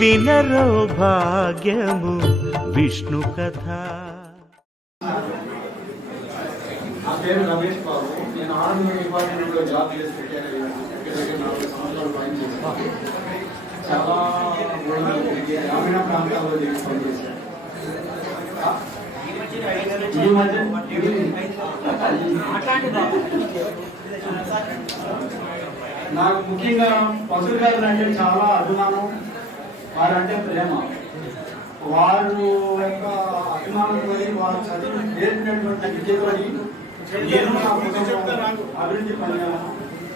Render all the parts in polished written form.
వినరో భాగ్యము విష్ణు కథ. నా పేరు రమేష్ బాబు. నేను ఆర్మీ డిపార్ట్మెంట్లో జాబ్ చేసి పెట్టాను. 4 సంవత్సరాలు పనిచేస్తాను. చాలా గ్రామీణ ప్రాంతాల్లో చేసి పనిచేశాను. నాకు ముఖ్యంగా పశువులు అంటే చాలా అభిమానం, వారంటే ప్రేమ. వారు యొక్క అభిమానంతో వారు చదివి నేర్పినటువంటి విద్యతోని నేను నా కుటుంబం అభివృద్ధి పొందాను.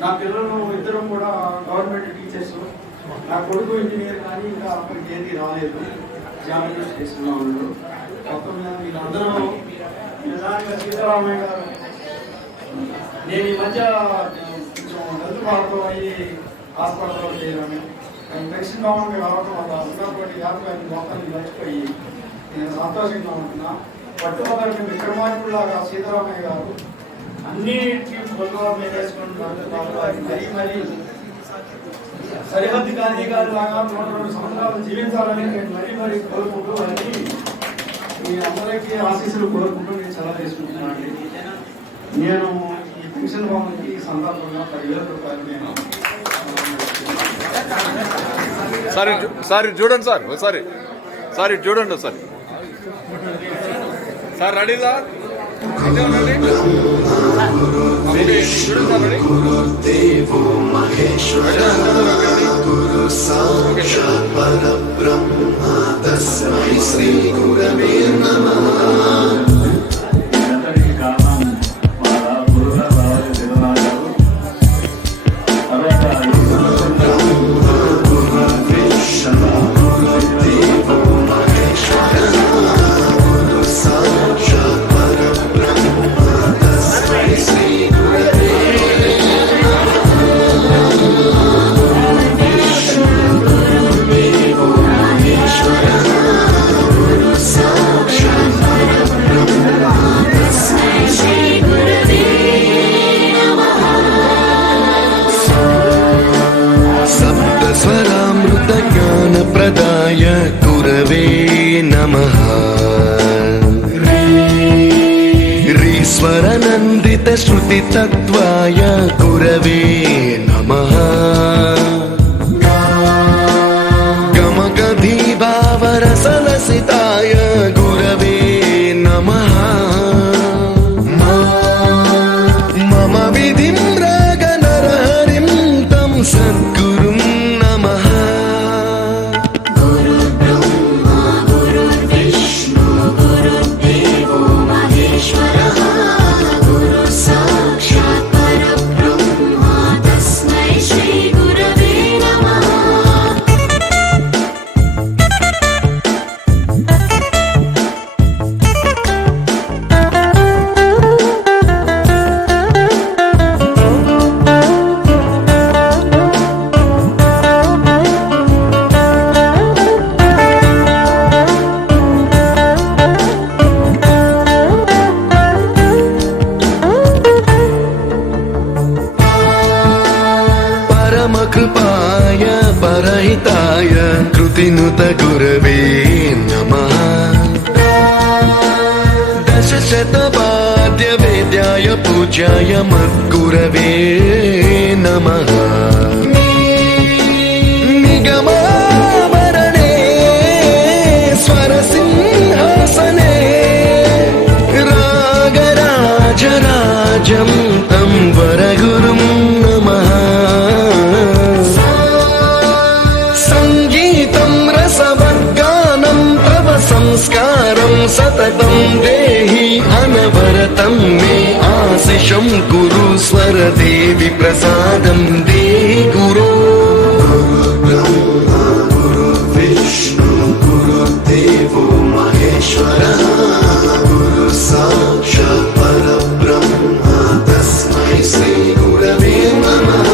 నా పిల్లలు ఇద్దరు కూడా గవర్నమెంట్ టీచర్స్. నా కొడుకు ఇంజనీర్, కానీ ఇంకా అక్కడికి ఏది రాలేదు. జాబ్ చేస్తున్నా ఉన్నారు. మొత్తం మీద వీళ్ళందరూ నిజానికి సీతారామయ్య గారు నేను ఈ మధ్య కొంచెం హెల్త్ బాధతో అయ్యి హాస్పిటల్లో చేరాను. ఇన్ఫెక్షన్ కావడం రావడం వల్ల ఉన్నటువంటి వ్యాపారాన్ని మొత్తాన్ని మర్చిపోయి నేను సంతోషంగా ఉంటున్నా. పట్టుబడి విక్రమార్కులాగా సీతారామయ్య గారు అన్నిటికీ పొలవారు వేసుకుంటున్నారు. మరీ సరిహద్దు గాంధీ గారు లాగా 102 సంవత్సరాలు జీవించాలని నేను మరీ కోరుకుంటూ అని మీ అందరికీ ఆశీస్సులు కోరుకుంటూ నేను సలహా తీసుకుంటున్నాను. నేను ఈ పెన్షన్ భవన్కి సందర్భంగా 10,000 రూపాయలు నేను సార్ చూడండి సార్, ఒకసారి సార్ ఇటు చూడండి ఒకసారి. సార్ రెడీ సార్, గురుదేవో మహేశ్వర గురు సాక్షాత్ పరబ్రహ్మ తస్మై శ్రీ గురవే నమః. ప్రదాయ గురవే నమః. శ్రీస్వరనందిత శృతి తత్వాయ గురవే నమః. గమగధీభావరసలసితాయ గురవే నమః. మమ విధిం రాగనరహరిం తం సద్గురుం నమః. కృపాయ పరహితాయ కృతినుత గురవే నమః. దశశతపాద్య వేద్యాయ పూజ్యాయ మద్గురవే నమః. నిగమాభరణే స్వరసింహాసనే రాగరాజరాజం తం వరగురుం నమః. సంస్కారం సతతం దేహి అనవరతం మే ఆశిషం గురు స్వరదేవి ప్రసాదం దేహి గురు. బ్రహ్మ గురు విష్ణు గురుదేవో మహేశ్వర గురు సాక్షాత్ పరబ్రహ్మ తస్మై శ్రీ గురవే నమః.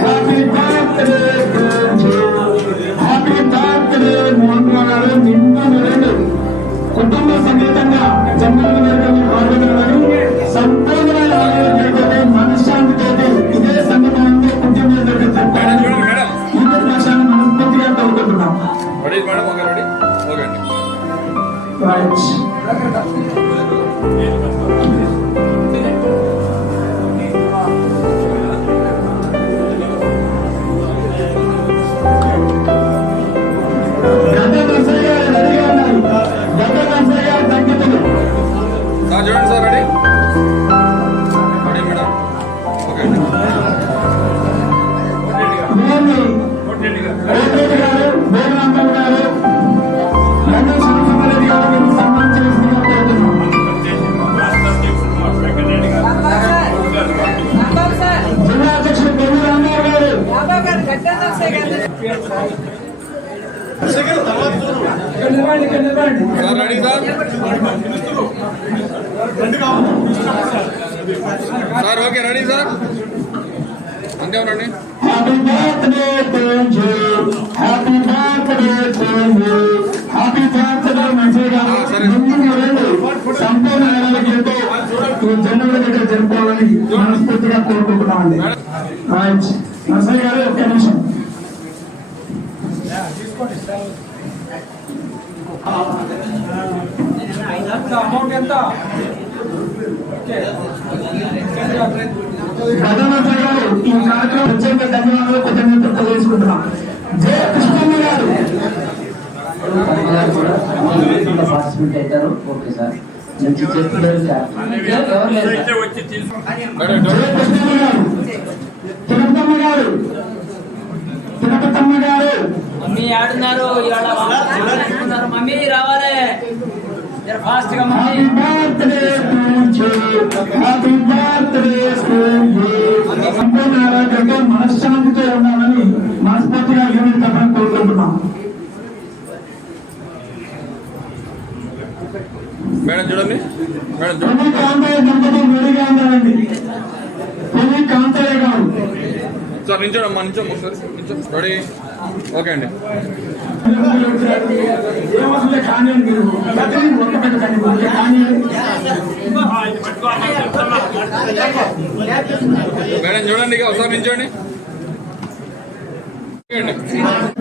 Happy birthday happy birthday Mohan గారు నిండు నిండు కుటుంబ సమేతంగా జన్మదిన పాల్గొనాలని సంపూర్ణమైన ఆరోగ్యంతో మనశ్శాంతితో ఇదే సందర్భంలో పుట్టినరోజు జరుపుకోవాలని హిందూ భాషను మనస్ఫూర్తిగా కోరుకుంటున్నాం. చూడండి sir ready ready madam okay అండి sir ready sir sir okay ready sir అంతే ఉండండి. Happy birthday to you happy birthday to you happy birthday మంచిగా సంపూర్ణ ఆరోగ్యంతో ఈ జన్మదిన జరుపుకోవాలని మనస్ఫూర్తిగా కోరుకుంటున్నామండి. రైట్ నర్సయ్య గారు ఒక్క నిమిషం అమౌంట్ ఎంత గతంలో ఈ కార్యక్రమం ప్రత్యేక ధన్యవాదాలు కృతజ్ఞతలు తెలియజేసుకుంటున్నాం. జయ కృష్ణమ్మ గారు పార్టిసిపేట్ అవుతారు. ఓకే సార్ మంచి చేస్తున్నారు సార్. జయ కృష్ణమ్మ గారు తిరుపతమ్మ గారు తిరుపతమ్మ గారు మమ్మీ ఆడున్నారు ఇవాళ మమ్మీ రావాలి ఫాస్ట్ గా మమ్మీ. హ్యాపీ బర్త్డే సంపూర్ణ ఆరోగ్యంతో మనశ్శాంతితో ఉండాలని మనస్ఫూర్తిగా యూనిట్ తప్పని కోరుకుంటున్నాం. మేడం చూడండి మేడం చూడండి పులి కాంతయ్య దంపతులు రెడీగా ఉన్నారండి. పులి కాంతయ్య గారు సార్ నించోడమ్మా నించోమ్మ ఒకసారి నించో రెడీ ఓకే అండి ఏమవుతుందో కానీ మీరు ఒక్క పెట్టకండి కానీ మేడం చూడండి ఇక ఒకసారి నించోండి ఓకే అండి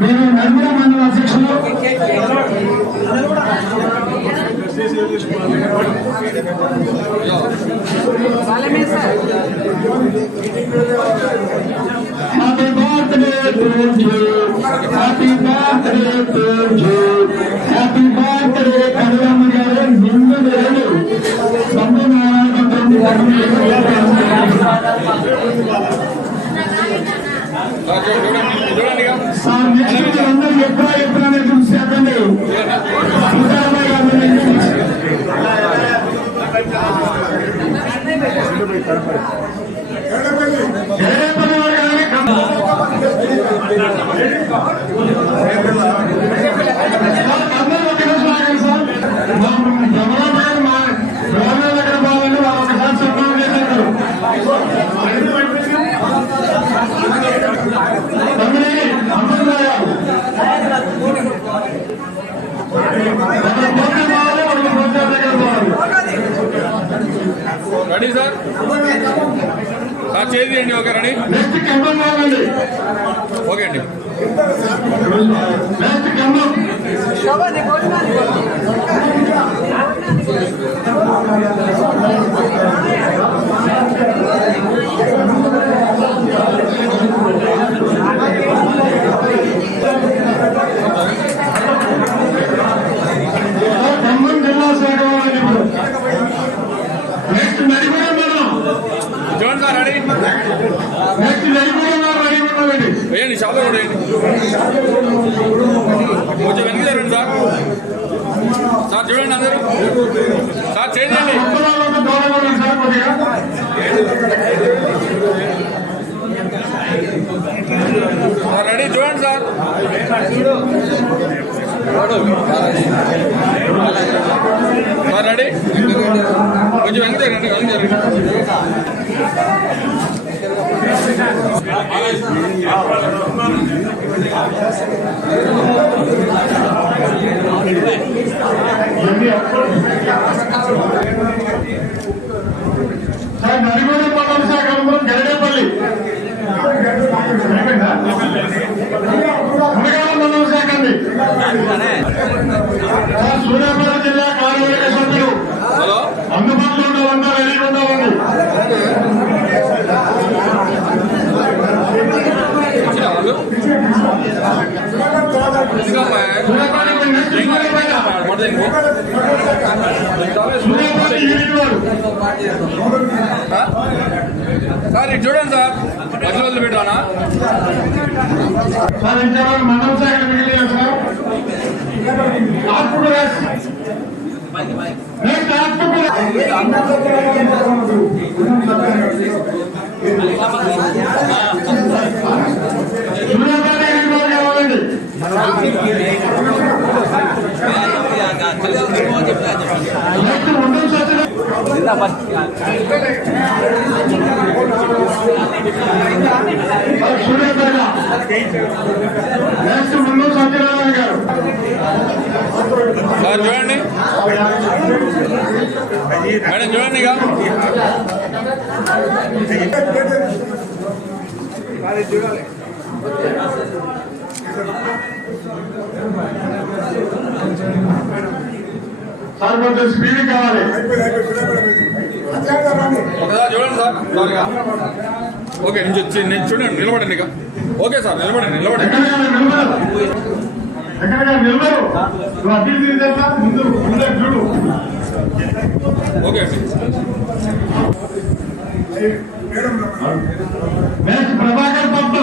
నేను నర్మదా మండల అధ్యక్షులు happy birthday to you happy birthday to you happy birthday Kalyan గారు నిండు వేలు సంపూర్ణ ఆరోగ్యంతో చూడండి ఇక సార్ నెక్స్ట్ అందరూ ఎప్పుడైనా చూసి చెప్పండి. రెడీ సార్ సార్ చేయండి ఓకే రెడీ ఓకే అండి చూడండి సార్ రెడీ వేయండి షాప్ కూడా వేయండి కొంచెం వెనక్కి జరగండి సార్ సార్ చూడండి అందరూ సార్ చేయండి సార్ రెడీ చూడండి సార్ సార్ రెడీ కొంచెం వెనక్కి జరగండి వెనక్కి జరగండి సార్ నడిగూడ మండల శాఖ గరిడేపల్లి మండల శాఖ అండి సార్ సూర్యాపేట జిల్లా కార్యవర్గ సభ్యులు హలో అందుబాటులో ఉండాలంటే రెడీగా ఉండాలండి. సూర్యాపేట యూనిట్ వారు సార్ ఇటు చూడండి సార్ మధ్యలో పెట్టానా సార్ ఇంకా మండల శాఖ మిగిలిన సార్ ఆత్మకు కావాలండి. సూర్యాపేట నెక్స్ట్ ముందు సత్యనారాయణ గారు సార్ చూడండి మేడం చూడండి ఇక సార్ కొంచెం స్పీడ్ కావాలి. ఒకసారి చూడండి సార్ సారీగా ఓకే నుంచి వచ్చి నేను చూడండి నిలబడండి ఇక ఓకే సార్ నిలబడండి ఎక్కడ నిలబడు నువ్వు అడ్డు తిరిగి ముందు ముందే చూడు. ఓకే నెక్స్ట్ ప్రభాకర్ పద్మ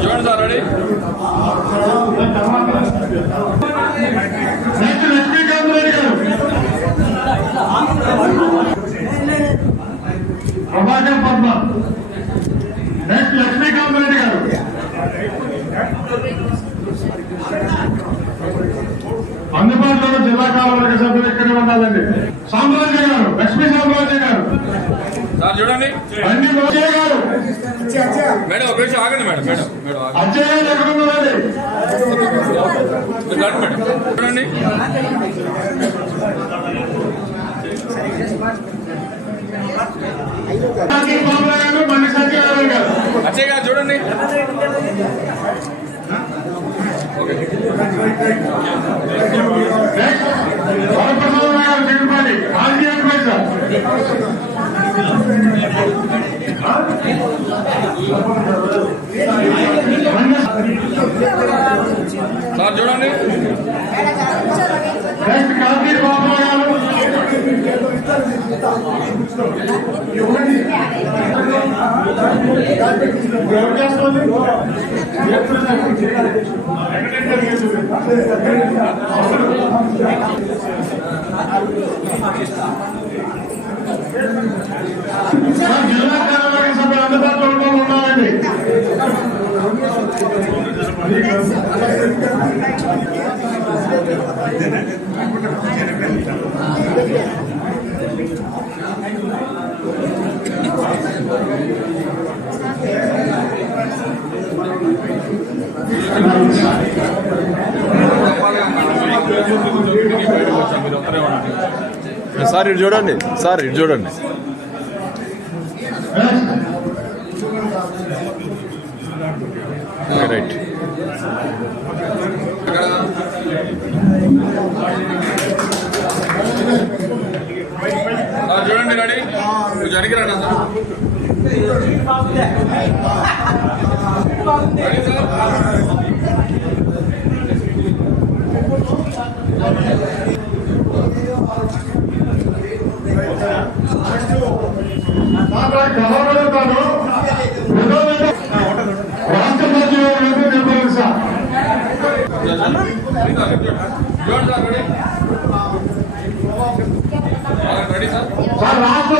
చూడండి sir ready next Lakshmikanth Reddy గారు ప్రభాకర్ పద్మ నెక్స్ట్ లక్ష్మీకాంత్ రెడ్డి గారు అందుబాటులో జిల్లా కార్యవర్గ సభ్యులు ఇక్కడే ఉండాలండి. సామ్రాజ్య గారు లక్ష్మీ సామ్రాజ్య గారు సార్ చూడండి బండి మోసయ్య గారు మేడం ఒక నిమిషం ఆగండి మేడం మేడం మేడం ఆగండి. అచ్చయ్య గారు ఎక్కడ ఉన్నారండి? మీరు రండి మేడం చూడండి బాబురావు గారు బండి సత్యనారాయణ గారు అచ్చయ్య గారు చూడండి ఓకే వరప్రసాద్ గారు జగన్పాటి ఆర్జీ అడ్వైజర్ సార్ చూడండి నెక్స్ట్ కార్తీక్ బాబురావు గారు ఎవరు చేస్తుంది? జిల్లా కార్యవర్గ సభ్యులు అందుబాటులో ఉండాలండి. సార్ ఇటు చూడండి సార్ ఇటు చూడండి రైట్ సార్ చూడండి రెడీ నువ్వు జరిగిరానా సార్ రెడీ గవర్నమెంట్ రాష్ట్ర మంత్రి చెప్పారు సార్. చూడండి sir ready ready sir sir రాష్ట్ర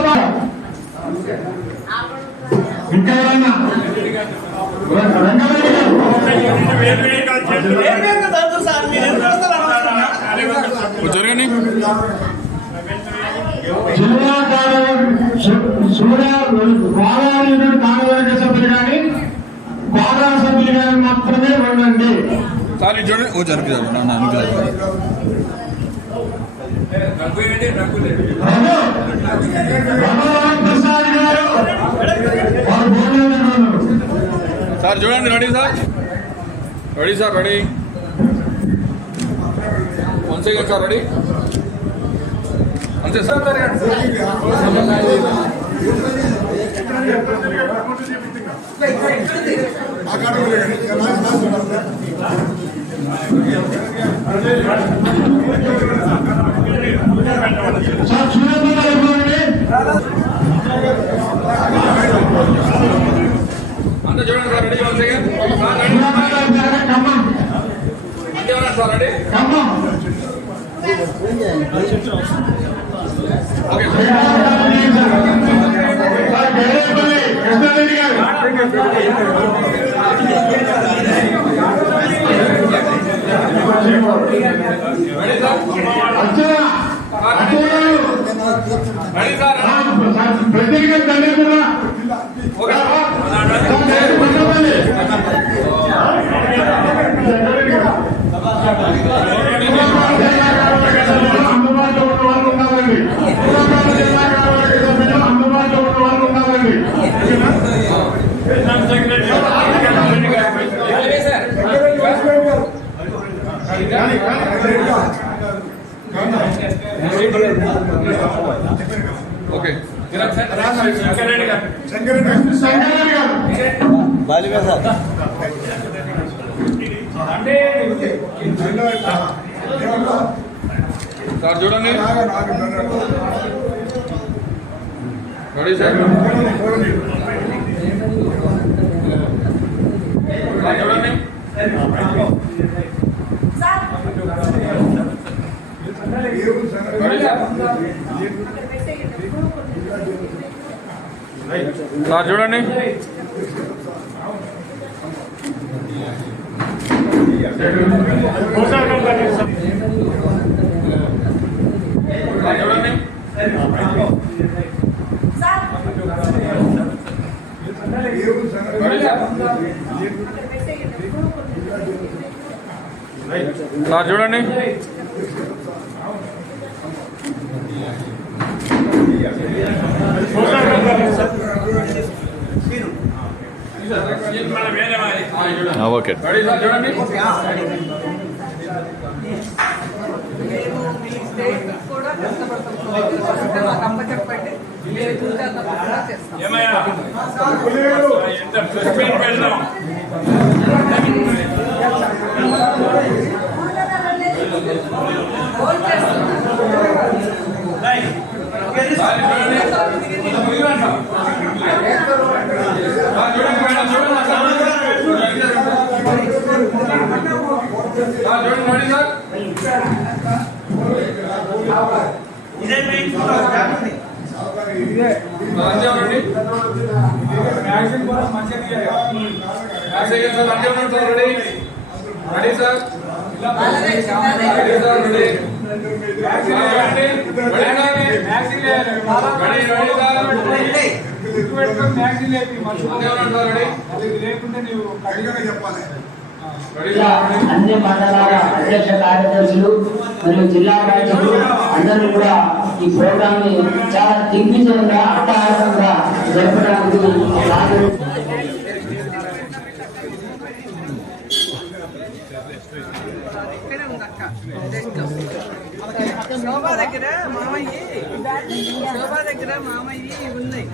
ఇంకా ఎవరైనా రంగారెడ్డి గారు జరగండి గోదావరి కార్యవర్గ సభ్యులు కానీ గోదా సభ్యులు కానీ మాత్రమే ఉండండి. సార్ ఇటు చూడండి. ఓ జరుగు జరుగు ప్రసాద్ గారు సార్ చూడండి. Ready sir, ready sir, ready. One second sir, ready. అంతే సార్. అంతే చూడండి sir, ready. One second sir, ready. అంతే ఉన్నాడు sir, ready. Okay sir. Ready sir, ready sir. Okay అందుబాటులో ఉన్న వాళ్ళు ఉండాలండి. అందుబాటులో ఉన్న వాళ్ళు ఉండాలండి. ఓకే సార్ చూడండి. Ready sir. చూడండి. సార్ చూడండి. చూడండి. సార్ చూడండి. ఓకే. రెడీ సార్ చూడండి. మేము మీ స్టేట్ కూడా కష్టపడతాం. మాకు అమ్మ చెప్పండి, మీరు చూసే తప్పకుండా చేస్తాం. అన్ని మండలాల అధ్యక్ష కార్యదర్శులు మరియు జిల్లా బాధ్యులు అందరూ కూడా ఈ ప్రోగ్రామ్ ని చాలా దిగ్విజయంగా అట్టహాసంగా జరపడానికి శోభా దగ్గర మామయ్య ఉన్నాయి.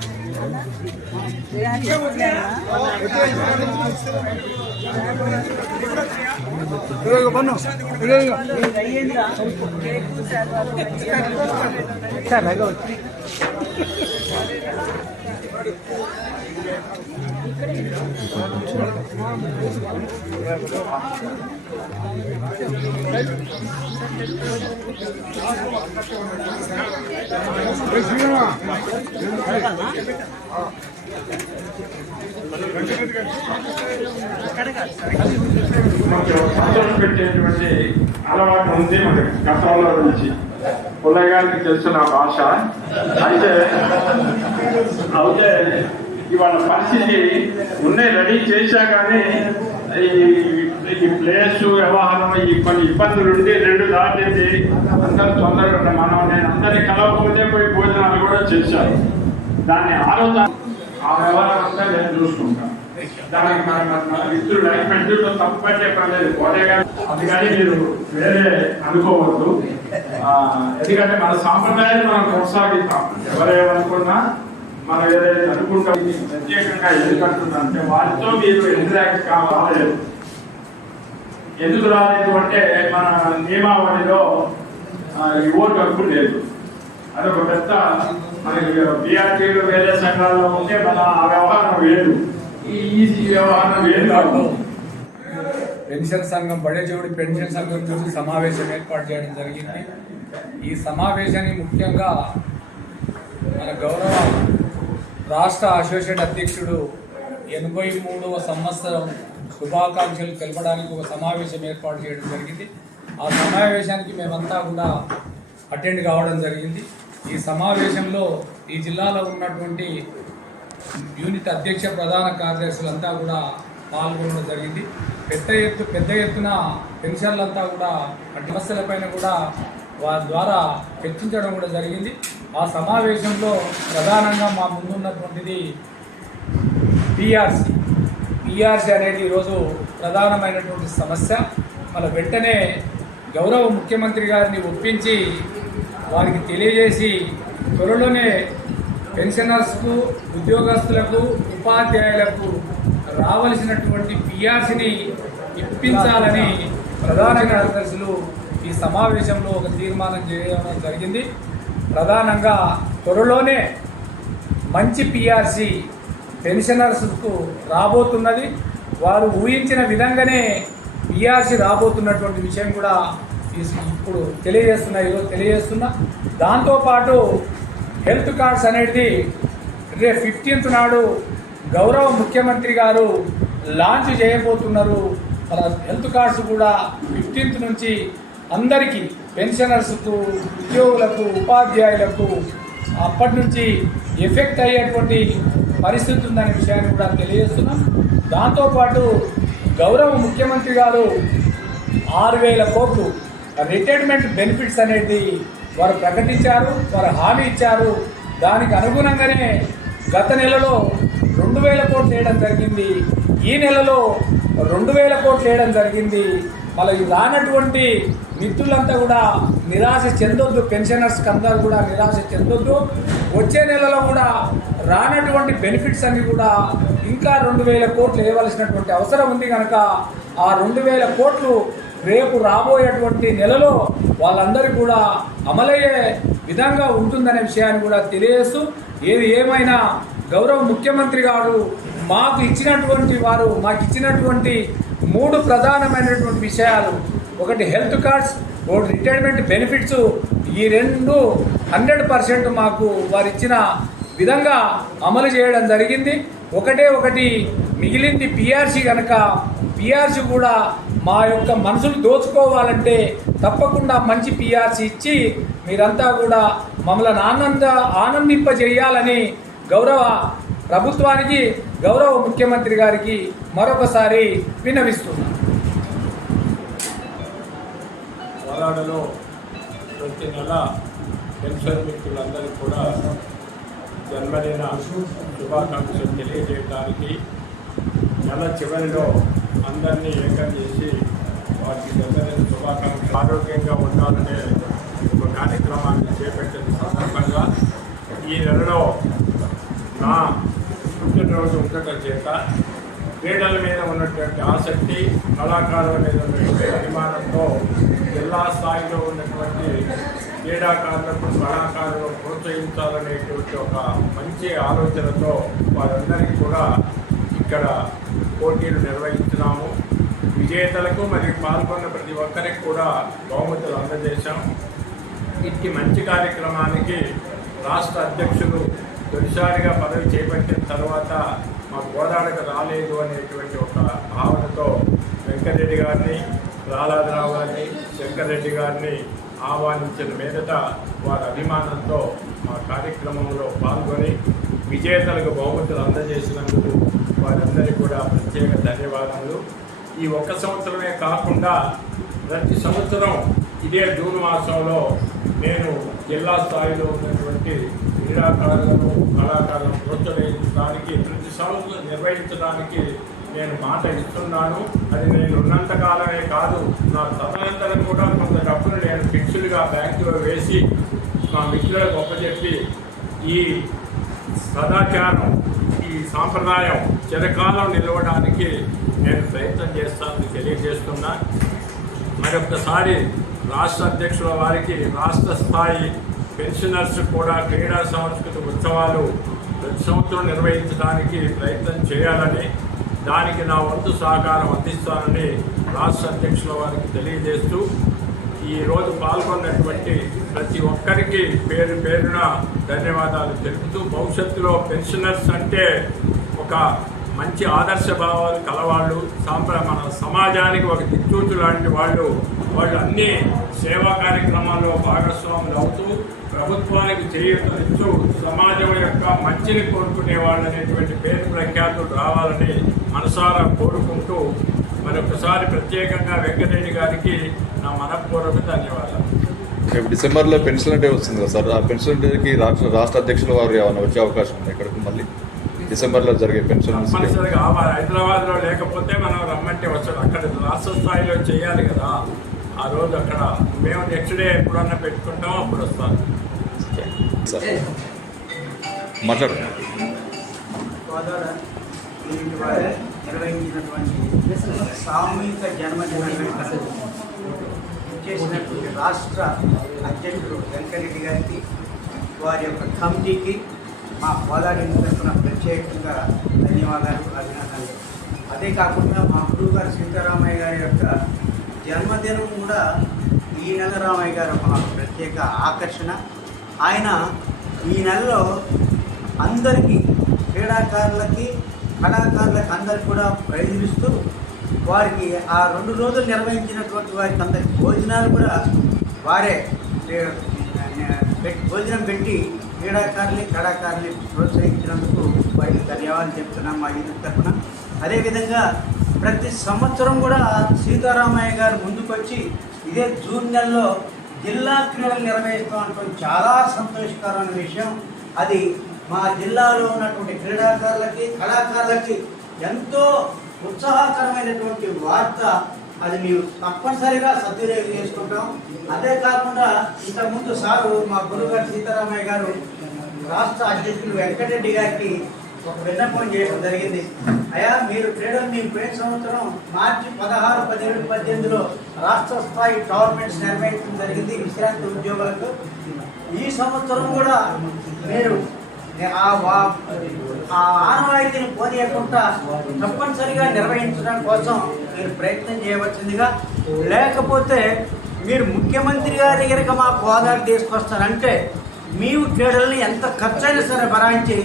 పెట్టేటువంటి అలవాటు ఉంది మనకి గతంలో నుంచి. పుల్లయ్య గారికి తెలుసు నా భాష. అయితే ఇవాళ పరిస్థితి ఉన్నాయి రెడీ చేశా కానీ ఈ ప్లేస్ వ్యవహారం ఈ కొన్ని ఇబ్బందులు ఉండి 2 దాటింది. అందరూ తొందరగా నేను అందరినీ కలవకపోతే పోయి భోజనాలు కూడా చేశాను. దాన్ని ఆలోచన ఆ వ్యవహారం అంతా నేను చూసుకుంటాను. దానికి మన మిత్రుడు అయిపోయింది తప్పట్టే పర్లేదు కోటే గారు. అందుకని మీరు వేరే అనుకోవద్దు. ఎందుకంటే మన సాంప్రదాయాన్ని మనం కొనసాగిస్తాం. ఎవరేమనుకున్నా మనం ఏదైతే అనుకుంటాం ప్రత్యేకంగా ఎందుకంటున్నా అంటే వారితో మీరు ఇంటరాక్ట్ కావాలి. ఎందుకు రాలేదు అంటే మన నియమావళిలో ఈ ఓటు హక్కు లేదు. అదొక పెద్ద మనకి బీఆర్టీలు వేరే సంఘాల్లో ఉంటే మన ఆ వ్యవహారం వేరు, ఈ వ్యవహారం వేరు కాదు. పెన్షన్ సంఘం బడేజోడి పెన్షన్ సంఘం నుంచి సమావేశం ఏర్పాటు చేయడం జరిగింది. ఈ సమావేశాన్ని ముఖ్యంగా మన గౌరవ రాష్ట్ర అసోసియేట్ అధ్యక్షుడు 83వ సంవత్సరం శుభాకాంక్షలు తెలపడానికి ఒక సమావేశం ఏర్పాటు చేయడం జరిగింది. ఆ సమావేశానికి మేమంతా కూడా అటెండ్ కావడం జరిగింది. ఈ సమావేశంలో ఈ జిల్లాలో ఉన్నటువంటి యూనిట్ అధ్యక్ష ప్రధాన కార్యదర్శులంతా కూడా పాల్గొనడం జరిగింది. పెద్ద ఎత్తున పెన్షన్లంతా కూడా సమస్యలపైన కూడా వారి ద్వారా చర్చించడం కూడా జరిగింది. ఆ సమావేశంలో ప్రధానంగా మా ముందున్నటువంటిది పిఆర్సీ అనేది ఈరోజు ప్రధానమైనటువంటి సమస్య. మన వెంటనే గౌరవ ముఖ్యమంత్రి గారిని ఒప్పించి వారికి తెలియజేసి త్వరలోనే పెన్షనర్స్కు, ఉద్యోగస్తులకు, ఉపాధ్యాయులకు రావలసినటువంటి పిఆర్సీని ఇప్పించాలని ప్రధాన కార్యదర్శులు ఈ సమావేశంలో ఒక తీర్మానం చేయడం జరిగింది. ప్రధానంగా త్వరలోనే మంచి పిఆర్సీ పెన్షనర్స్కు రాబోతున్నది. వారు ఊహించిన విధంగానే పిఆర్సీ రాబోతున్నటువంటి విషయం కూడా ఇప్పుడు తెలియజేస్తున్నా. దాంతోపాటు హెల్త్ కార్డ్స్ అనేది రేపు 15th నాడు గౌరవ ముఖ్యమంత్రి గారు లాంచ్ చేయబోతున్నారు. అలా హెల్త్ కార్డ్స్ కూడా 15th నుంచి అందరికీ పెన్షనర్స్కు, ఉద్యోగులకు, ఉపాధ్యాయులకు అప్పటి నుంచి ఎఫెక్ట్ అయ్యేటువంటి పరిస్థితి ఉందనే విషయాన్ని కూడా తెలియజేస్తున్నాం. దాంతోపాటు గౌరవ ముఖ్యమంత్రి గారు 6,000 కోట్లు రిటైర్మెంట్ బెనిఫిట్స్ అనేది వారు ప్రకటించారు, వారు హామీ ఇచ్చారు. దానికి అనుగుణంగానే గత నెలలో 2,000 కోట్లు వేయడం జరిగింది. ఈ నెలలో 2,000 కోట్లు వేయడం జరిగింది. మళ్ళీ రానటువంటి మిత్రులంతా కూడా నిరాశ చెందొద్దు, పెన్షనర్స్కి అందరూ కూడా నిరాశ చెందొద్దు. వచ్చే నెలలో కూడా రానటువంటి బెనిఫిట్స్ అన్ని కూడా ఇంకా 2,000 కోట్లు వేయవలసినటువంటి అవసరం ఉంది కనుక ఆ 2,000 కోట్లు రేపు రాబోయేటువంటి నెలలో వాళ్ళందరికీ కూడా అమలయ్యే విధంగా ఉంటుందనే విషయాన్ని కూడా తెలియజేస్తూ, ఏది ఏమైనా గౌరవ ముఖ్యమంత్రి గారు మాకు ఇచ్చినటువంటి 3 ప్రధానమైనటువంటి విషయాలు, ఒకటి హెల్త్ కార్డ్స్, ఒకటి రిటైర్మెంట్ బెనిఫిట్స్, ఈ 2 100% మాకు వారు ఇచ్చిన విధంగా అమలు చేయడం జరిగింది. ఒకటి మిగిలింది పిఆర్సీ కనుక పిఆర్సీ కూడా మా యొక్క మనసులు దోచుకోవాలంటే తప్పకుండా మంచి పిఆర్సీ ఇచ్చి మీరంతా కూడా మమ్మల్ని ఆనందింపజేయాలని గౌరవ ప్రభుత్వానికి, గౌరవ ముఖ్యమంత్రి గారికి మరొకసారి విన్నవిస్తున్నాం. కోలాడలో ప్రతి నెల పెన్షన్ మిత్రులందరికీ కూడా జన్మదిన శుభాకాంక్షలు తెలియజేయడానికి నెల చివరిలో అందరినీ ఏకం చేసి వారికి జన్మదిన శుభాకాంక్షలు ఆరోగ్యంగా ఉండాలనే ఒక కార్యక్రమాన్ని చేపట్టిన సందర్భంగా ఈ నెలలో నా పుట్టినరోజు ఉండటం చేత క్రీడల మీద ఉన్నటువంటి ఆసక్తి, కళాకారుల మీద ఉన్నటువంటి అభిమానంతో జిల్లా స్థాయిలో ఉన్నటువంటి క్రీడాకారులకు, కళాకారులను ప్రోత్సహించాలనేటువంటి ఒక మంచి ఆలోచనతో వారందరికీ కూడా ఇక్కడ పోటీలు నిర్వహించినాము. విజేతలకు మరియు పాల్గొన్న ప్రతి ఒక్కరికి కూడా బహుమతులు అందజేశాం. ఇట్టి మంచి కార్యక్రమానికి రాష్ట్ర అధ్యక్షులు తొలిసారిగా పదవి చేపట్టిన తర్వాత మా గోదావరికి రాలేదు అనేటువంటి ఒక భావనతో వెంకటరెడ్డి గారిని, ప్రహ్లాదరావు గారిని, శంకర్ రెడ్డి గారిని ఆహ్వానించిన మీదట వారి అభిమానంతో మా కార్యక్రమంలో పాల్గొని విజేతలకు బహుమతులు అందజేసినందుకు వారందరికీ కూడా ప్రత్యేక ధన్యవాదాలు. ఈ ఒక్క సంవత్సరమే కాకుండా ప్రతి సంవత్సరం ఇదే జూన్ మాసంలో నేను జిల్లా స్థాయిలో ఉన్నటువంటి క్రీడాకారులను కళాకారులను ప్రోత్సహించడానికి ప్రతి సంవత్సరం నిర్వహించడానికి నేను మాట ఇస్తున్నాను. అది నేను ఉన్నంతకాలమే కాదు, నా తదనంతరం కూడా కొంత డబ్బులు నేను ఫిక్స్డ్గా బ్యాంకులో వేసి మా మిత్రులకు ఒప్పచెప్పి ఈ సదాచారం, ఈ సాంప్రదాయం చిరకాలం నిలవడానికి నేను ప్రయత్నం చేస్తానని తెలియజేస్తున్నా. మరొకసారి రాష్ట్ర అధ్యక్షుల వారికి రాష్ట్ర స్థాయి పెన్షనర్స్ కూడా క్రీడా సాంస్కృతిక ఉత్సవాలు ప్రతి సంవత్సరం నిర్వహించడానికి ప్రయత్నం చేయాలని, దానికి నా వంతు సహకారం అందిస్తానని రాష్ట్ర అధ్యక్షుల వారికి తెలియజేస్తూ, ఈరోజు పాల్గొన్నటువంటి ప్రతి ఒక్కరికి పేరు పేరున ధన్యవాదాలు తెలుపుతూ, భవిష్యత్తులో పెన్షనర్స్ అంటే ఒక మంచి ఆదర్శ భావాలు కలవాళ్ళు, మన సమాజానికి ఒక దిక్సూచు లాంటి వాళ్ళు అన్ని సేవా కార్యక్రమాల్లో భాగస్వాములు అవుతూ ప్రభుత్వానికి చేయూతనిస్తూ సమాజం యొక్క మంచిని కోరుకునే వాళ్ళు అనేటువంటి పేరు ప్రఖ్యాతులు రావాలని మనసారా కోరుకుంటూ మరొకసారి ప్రత్యేకంగా వెంకటరెడ్డి గారికి నా మనపూర్వక ధన్యవాదాలు. రేపు డిసెంబర్లో పెన్షన్ డే వస్తుంది కదా సార్, ఆ పెన్షన్ డేకి రాష్ట్ర అధ్యక్షుల వారు ఏమైనా వచ్చే అవకాశం ఉంది ఇక్కడికి? మళ్ళీ డిసెంబర్లో జరిగే పెన్షన్ తప్పనిసరిగా హైదరాబాద్లో లేకపోతే మనం రమ్మంటే వస్తాడు. అక్కడ రాష్ట్ర స్థాయిలో చేయాలి కదా, ఆ రోజు అక్కడ మేము నెక్స్ట్ డే ఎప్పుడన్నా పెట్టుకుంటామో అప్పుడు వస్తాను. సార్ మాట్లాడు. నిర్వహించినటువంటి సామూహిక జన్మదిన వేడుకలు చేసినటువంటి రాష్ట్ర అధ్యక్షుడు వెంకటరెడ్డి గారికి, వారి యొక్క కమిటీకి మా కోదాడి తరఫున ప్రత్యేకంగా ధన్యవాదాలు, అభినందనలు. అదే కాకుండా మా గురువు గారు సీతారామయ్య గారి యొక్క జన్మదినం కూడా ఈ నెల రామయ్య గారు ఒక ప్రత్యేక ఆకర్షణ. ఆయన ఈ నెలలో అందరికీ క్రీడాకారులకి కళాకారులకి అందరికి కూడా ప్రైజులు ఇస్తూ వారికి ఆ 2 రోజులు నిర్వహించినటువంటి వారికి అందరికి భోజనాలు కూడా వారే భోజనం పెట్టి క్రీడాకారుల్ని కళాకారుల్ని ప్రోత్సహించినందుకు వారికి ధన్యవాదాలు చెప్తున్నాం మా యూనిట్ తరఫున. అదేవిధంగా ప్రతి సంవత్సరం కూడా సీతారామయ్య గారు ముందుకొచ్చి ఇదే జూన్ నెలలో జిల్లా క్రీడలు నిర్వహిస్తాం చాలా సంతోషకరమైన విషయం. అది మా జిల్లాలో ఉన్నటువంటి క్రీడాకారులకి కళాకారులకి ఎంతో ఉత్సాహకరమైనటువంటి వార్త. అది మేము తప్పనిసరిగా సద్వినియోగం చేసుకుంటాం. అదే కాకుండా ఇంతకుముందు సారు మా గురుగారు సీతారామయ్య గారు రాష్ట్ర అధ్యక్షులు వెంకటరెడ్డి గారికి ఒక విన్నపం చేయడం జరిగింది. అయ్యా, మీరు క్రీడలు మేము పోయిన సంవత్సరం మార్చి 16, 17, 18లో రాష్ట్ర స్థాయి టోర్నమెంట్స్ నిర్వహించడం జరిగింది విశ్రాంతి ఉద్యోగులకు. ఈ సంవత్సరం కూడా మీరు ఆ ఆనవాయితీని పోనీయకుండా తప్పనిసరిగా నిర్వహించడం కోసం మీరు ప్రయత్నం చేయవలసిందిగా, లేకపోతే మీరు ముఖ్యమంత్రి గారి దగ్గరికి మా కోదాడు తీసుకొస్తారంటే మేము క్రీడల్ని ఎంత ఖర్చైనా సరే భరాయించి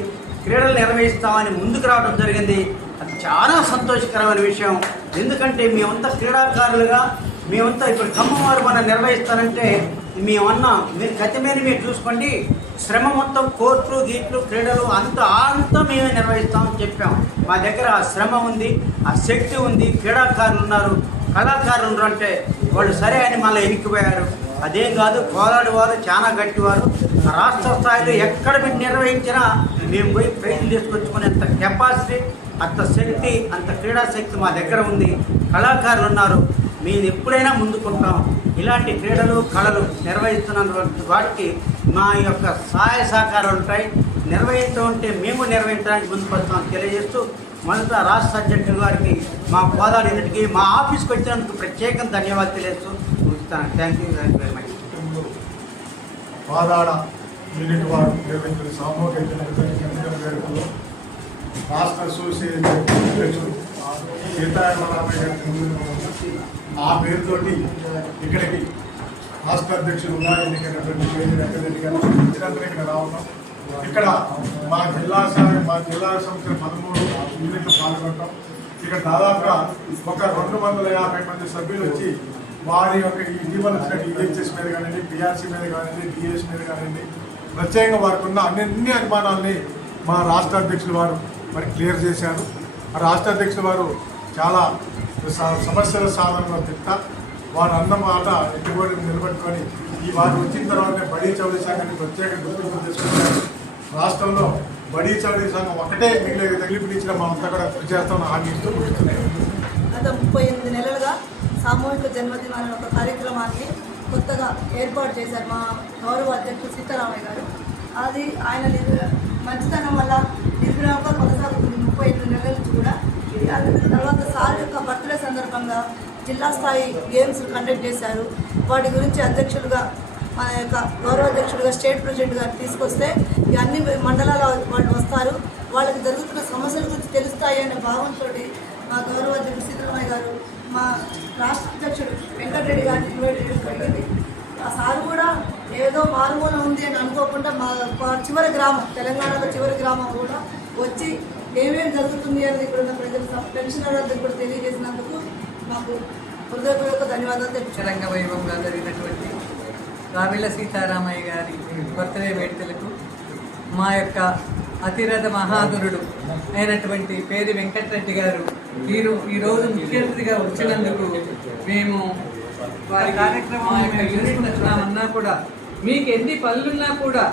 క్రీడలు నిర్వహిస్తామని ముందుకు రావడం జరిగింది. అది చాలా సంతోషకరమైన విషయం. ఎందుకంటే మేమంతా క్రీడాకారులుగా మేమంతా ఇప్పుడు ఖమ్మం వారు మనం నిర్వహిస్తారంటే మేమన్నా మీరు గతి మీద మీరు చూసుకోండి, శ్రమ మొత్తం కోర్టులు గీట్లు క్రీడలు అంతా మేమే నిర్వహిస్తామని చెప్పాం. మా దగ్గర ఆ శ్రమ ఉంది, ఆ శక్తి ఉంది, క్రీడాకారులు ఉన్నారు, కళాకారులు ఉన్నారు. అంటే వాళ్ళు సరే అని మళ్ళీ ఎన్నికిపోయారు. అదేం కాదు, కోలాడి వారు చాలా గట్టివారు. రాష్ట్ర స్థాయిలో ఎక్కడ మీరు నిర్వహించినా మేము పోయి ప్రైజులు తీసుకొచ్చుకునేంత కెపాసిటీ, అంత శక్తి, అంత క్రీడా శక్తి మా దగ్గర ఉంది. కళాకారులు ఉన్నారు, మేము ఎప్పుడైనా ముందుకుంటాం. ఇలాంటి క్రీడలు కళలు నిర్వహిస్తున్నటువంటి వాటికి మా యొక్క సహాయ సహకారాలు ఉంటాయి. నిర్వహిస్తూ ఉంటే మేము నిర్వహించడానికి ముందుకు వస్తామని తెలియజేస్తూ, మొదట రాష్ట్ర అధ్యక్షుల గారికి మా కోదాడు యూనిట్కి మా ఆఫీస్కి వచ్చినందుకు ప్రత్యేకంగా ధన్యవాదాలు తెలియజేస్తూ ముగిస్తాను. Thank you very much. Kodad unit వారు నిర్వహించిన సామూహిక జన్మదిన వేడుకలో రాష్ట్ర అసోసియేషన్ అధ్యక్షుడు సీతారామయ్య గారి ఆ పేరుతోటి ఇక్కడికి రాష్ట్ర అధ్యక్షులుగా ఎన్నికైనటువంటి వెంకటరెడ్డి గారు ఇక్కడ రావడం, ఇక్కడ మా జిల్లా సంస్థ 13 యూనిట్లు పాల్గొనడం, ఇక్కడ దాదాపుగా ఒక 250 మంది సభ్యులు వచ్చి వారి యొక్క ఇటీవల వచ్చిన ఈహెచ్ఎస్ మీద కానివ్వండి, పిఆర్సీ మీద కానివ్వండి, డిఎస్ మీద కానివ్వండి, ప్రత్యేకంగా వారికి ఉన్న అన్ని అనుమానాలని మా రాష్ట్ర అధ్యక్షులు వారు మరి క్లియర్ చేశారు. ఆ రాష్ట్ర అధ్యక్షులు వారు చాలా సమస్యల సాధనలో తిట్ట వారు అన్నమాట ఎట్టుబడి నిలబెట్టుకొని ఈ వారు వచ్చిన తర్వాతనే బడీ చౌదరి సంఘాన్ని ప్రత్యేక గుర్తింపు తీసుకొచ్చారు. రాష్ట్రంలో బడీ చౌదరి సంఘం ఒకటే మిగిలిన తగిలిపినిచ్చిన మనంతా కూడా కృషి చేస్తామని హామీ ఇస్తూ ముగిస్తున్నాయి. గత 38 నెలలుగా సామూహిక జన్మదిన అనే ఒక కార్యక్రమాన్ని కొత్తగా ఏర్పాటు చేశారు మా గౌరవ అధ్యక్షుడు సీతారామయ్య గారు. అది ఆయన మంచితనం వల్ల నిర్విరామంగా కొనసాగుతుంది 38 నెలల నుంచి కూడా. తర్వాత సార్ యొక్క బర్త్డే సందర్భంగా జిల్లా స్థాయి గేమ్స్ కండక్ట్ చేశారు. వాటి గురించి అధ్యక్షులుగా మన యొక్క గౌరవ అధ్యక్షుడిగా స్టేట్ ప్రెసిడెంట్ గారు తీసుకొస్తే ఈ అన్ని మండలాల వాళ్ళు వస్తారు, వాళ్ళకి జరుగుతున్న సమస్యల గురించి తెలుస్తాయి అనే భావంతో మా గౌరవ అధ్యక్షుడు సీతారామయ్య గారు మా రాష్ట్ర అధ్యక్షుడు వెంకటరెడ్డి గారిని ఇన్వైట్ చేయడం జరిగింది. ఆ సార్ కూడా ఏదో మారుమూల ఉంది అని అనుకోకుండా మా చివరి గ్రామం, తెలంగాణలో చివరి గ్రామం కూడా వచ్చి ఏమేమి జరుగుతుంది అనేది ఇక్కడ ఉన్న ప్రజలు పెన్షనర్లకు కూడా తెలియజేసినందుకు మాకు హృదయపూర్వక ధన్యవాదాలు తెలుపుతున్నాను. రంగ వైభవంగా జరిగినటువంటి రావిళ్ళ సీతారామయ్య గారి బర్త్డే వేడుకలకు మా యొక్క అతిరథ మహాదురుడు అయినటువంటి పేరు వెంకటరెడ్డి గారు ఈరోజు ముఖ్య అతిథిగా వచ్చినందుకు మేము వారి కార్యక్రమం అన్నా కూడా మీకు ఎన్ని పనులున్నా కూడా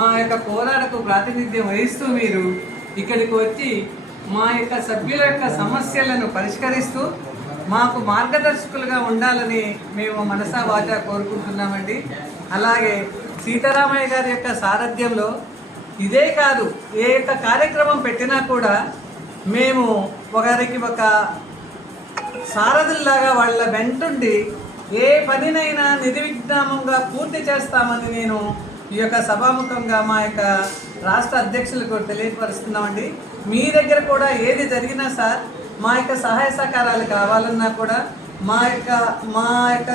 మా యొక్క పోరాటకు ప్రాతినిధ్యం వహిస్తూ మీరు ఇక్కడికి వచ్చి మా యొక్క సభ్యుల యొక్క సమస్యలను పరిష్కరిస్తూ మాకు మార్గదర్శకులుగా ఉండాలని మేము మనసా వాచా కోరుకుంటున్నామండి. అలాగే సీతారామయ్య గారి యొక్క సారథ్యంలో ఇదే కాదు, ఏ యొక్క కార్యక్రమం పెట్టినా కూడా మేము ఒకరికి ఒక సారథుల్లాగా వాళ్ళ వెంటుండి ఏ పనినైనా నిర్విఘ్నంగా పూర్తి చేస్తామని నేను ఈ యొక్క సభాముఖంగా మా యొక్క రాష్ట్ర అధ్యక్షులకు తెలియపరుస్తున్నామండి. మీ దగ్గర కూడా ఏది జరిగినా సార్ మా యొక్క సహాయ సహకారాలు కావాలన్నా కూడా మా యొక్క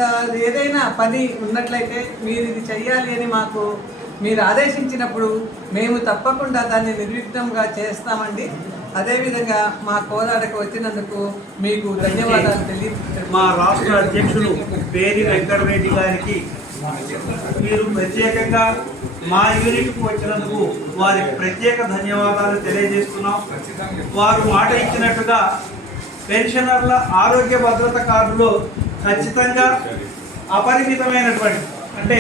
ఏదైనా పని ఉన్నట్లయితే మీరు ఇది చెయ్యాలి అని మాకు మీరు ఆదేశించినప్పుడు మేము తప్పకుండా దాన్ని నిర్విఘ్నంగా చేస్తామండి. అదేవిధంగా మా కోదాడకు వచ్చినందుకు మీకు ధన్యవాదాలు మా రాష్ట్ర అధ్యక్షులు పేరి వెంకటరెడ్డి గారికి మీరు ప్రత్యేకంగా మా యూనిట్కు వచ్చినందుకు వారికి ప్రత్యేక ధన్యవాదాలు తెలియజేస్తున్నాం. వారు మాట ఇచ్చినట్టుగా పెన్షనర్ల ఆరోగ్య భద్రత కార్డులో ఖచ్చితంగా అపరిమితమైనటువంటి అంటే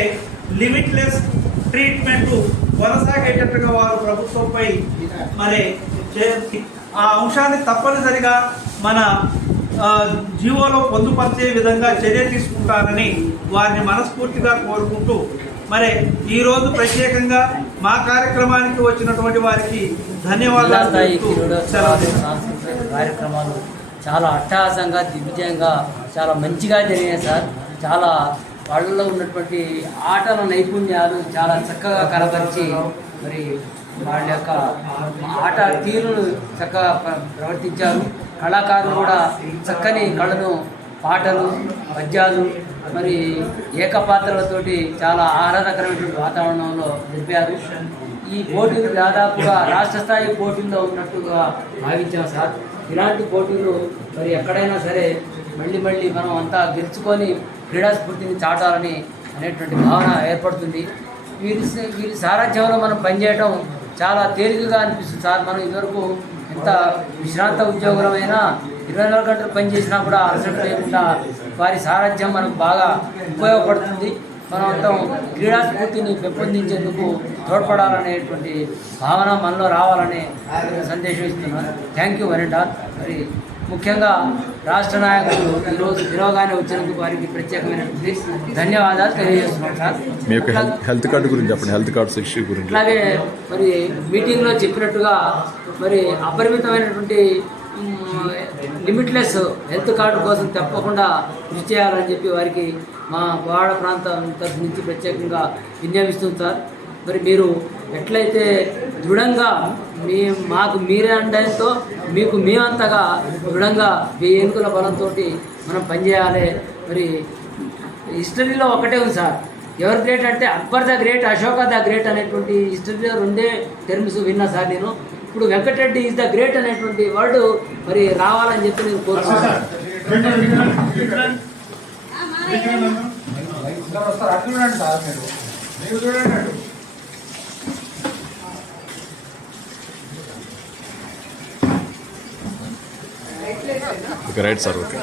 లిమిట్లెస్ ట్రీట్మెంట్ కొనసాగేటట్టుగా వారు ప్రభుత్వంపై మరి ఆ అంశాన్ని తప్పనిసరిగా మన జీవోలో పొందుపరిచే విధంగా చర్య తీసుకుంటారని వారిని మనస్ఫూర్తిగా కోరుకుంటూ మరి ఈరోజు ప్రత్యేకంగా మా కార్యక్రమానికి వచ్చినటువంటి వారికి ధన్యవాదాలు. కార్యక్రమాలు చాలా అట్టహాసంగా దిగ్విజయంగా చాలా మంచిగా జరిగాయి సార్. చాలా వాళ్ళలో ఉన్నటువంటి ఆటల నైపుణ్యాలు చాలా చక్కగా కనబరిచి మరి వాళ్ళ యొక్క ఆట తీరును చక్కగా ప్రవర్తించారు. కళాకారులు కూడా చక్కని కళను, పాటలు, పద్యాలు మరి ఏకపాత్రలతోటి చాలా ఆహ్లాదకరమైనటువంటి వాతావరణంలో జరిపారు. ఈ పోటీలు దాదాపుగా రాష్ట్ర స్థాయి పోటీల్లో ఉన్నట్టుగా భావించాం సార్. ఇలాంటి పోటీలు మరి ఎక్కడైనా సరే మళ్ళీ మనం అంతా గెలుచుకొని క్రీడా స్ఫూర్తిని చాటాలని అనేటువంటి భావన ఏర్పడుతుంది. వీరి సారథ్యంలో మనం పనిచేయడం చాలా తేలికగా అనిపిస్తుంది సార్. మనం ఇదివరకు ఎంత విశ్రాంత ఉద్యోగులమైనా 24 గంటలు పనిచేసినా కూడా అలసట లేకుండా వారి సారథ్యం మనకు బాగా ఉపయోగపడుతుంది. మనం అంతా క్రీడా స్ఫూర్తిని పెంపొందించేందుకు తోడ్పడాలనేటువంటి భావన మనలో రావాలనే సందేశం ఇస్తున్నాను. Thank you very much. మరి ముఖ్యంగా రాష్ట్ర నాయకులు ఈరోజు పిలవగానే వచ్చినందుకు వారికి ప్రత్యేకమైనటువంటి ధన్యవాదాలు తెలియజేస్తున్నాం సార్. మీ యొక్క హెల్త్ కార్డు గురించి చెప్పండి, హెల్త్ కార్డ్స్ ఇష్యూ గురించి. అలాగే మరి మీటింగ్లో చెప్పినట్టుగా మరి అపరిమితమైనటువంటి లిమిట్లెస్ హెల్త్ కార్డు కోసం తప్పకుండా కృషి చేయాలని చెప్పి వారికి మా వాడ ప్రాంతం తరఫు నుంచి ప్రత్యేకంగా విజ్ఞాపిస్తుంది సార్. మరి మీరు ఎట్లయితే దృఢంగా మాకు మీరే అండంతో మీకు మేమంతగా దృఢంగా మీ ఎన్నికల బలంతో మనం పనిచేయాలి. మరి హిస్టరీలో ఒకటే ఉంది సార్, ఎవరు గ్రేట్ అంటే Akbar the great, Ashoka the great అనేటువంటి హిస్టరీలో 2 టర్మ్స్ విన్నా సార్ నేను. ఇప్పుడు వెంకటరెడ్డి ఈజ్ ద గ్రేట్ అనేటువంటి వర్డ్ మరి రావాలని చెప్పి నేను కోరుతున్నాను. అందరూ వస్తారు అటు చూడండి సార్ మీరు చూడండి అటు ఓకే రైట్ సార్ ఓకే